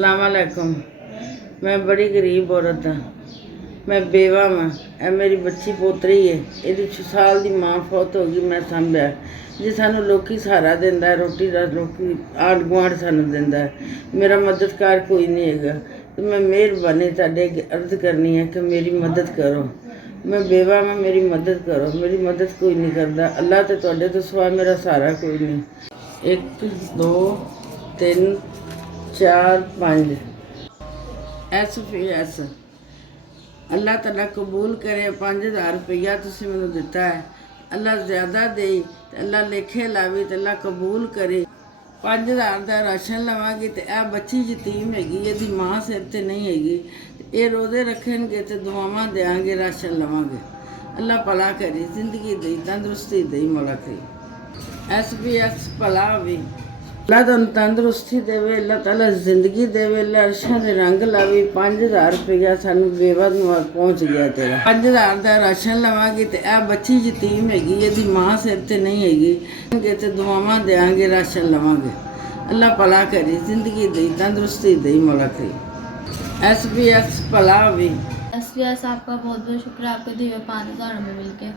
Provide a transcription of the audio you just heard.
अस्सलाम वालेकुम। मैं बड़ी गरीब औरत हाँ, मैं बेवा हाँ। ए मेरी बच्ची पोतरी है, ये 6 साल की माँ फौत हो गई, मैं संभ्या जी। सानू लोकी सहारा देंदा है, रोटी का लोकी आंढ गुआढ़ सानू देंदा है, मेरा मददगार कोई नहीं हैगा। तो मैं मेहरबानी तुहाडे अगे अर्ज करनी है कि मेरी मदद करो। मैं बेवा हाँ, मेरी मदद करो। मेरी मदद कोई नहीं करता, अल्लाह तो तुहाडे तो सिवा मेरा सहारा कोई नहीं। 1 2 3 4 5 SPS अल्लाह ताला कबूल करे। 5000 रुपया तुसीं मैनूं दिता है, अल्लाह ज़्यादा दे, अल्लाह लेखे लावे, तो अल्लाह कबूल करे। 5000 का राशन लवांगी तो यह बच्ची यतीम हैगी, यदी माँ सिर ते नहीं हैगी, ये रोज़े रखेंगे तो दुआवां देंगे, राशन लवांगे। अल्लाह भला करे, जिंदगी दे, तंदुरुस्ती दे, मौला करी। SPS भला होवे, अल्लाह तुहानूं तंदुरुस्ती देवे, अल्लाह ताला जिंदगी देवे, अल्लाह अर्शां दे रंग लावे। 5000 रुपया सानू बेवा नूं पहुँच गया तेरा। 5000 का राशन लवांगे तो यह बच्ची यतीम हैगी, यदी माँ सिर ते नहीं हैगी, तो दुआवां देंगे, राशन लवांगे। अल्लाह भला करे, जिंदगी दे, तंदुरुस्ती दे, मौला करी। SPS भला होवे। SPS आपका बहुत बहुत शुक्रिया, आपको दिए 5000 में मिल के।